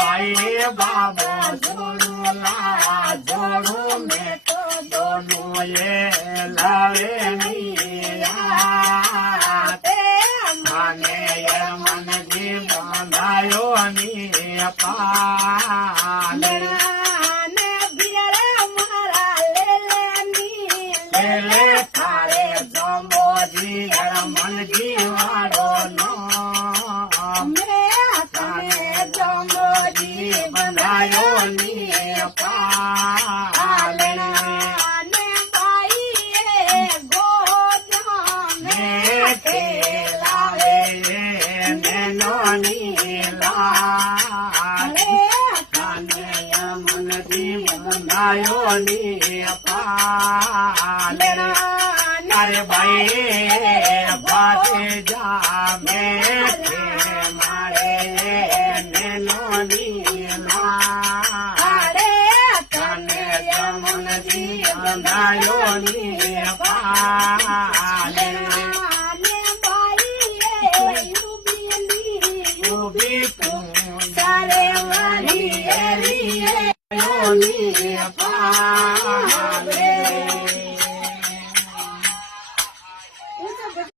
भाई बाबा जोड़ूला जोड़ू में तो दोनों ये लावे माने ये मन जी बंधायो नी पाले ले थारे जम्बो जी मन जी वारो नो बनायो नी पाले लावे नैनो नीला मन जी बनायो नी पाले अरे भाई बाटे जा मेरे मारे नैनो नीला मन जी बनायो नी पाले सारे वाली पाले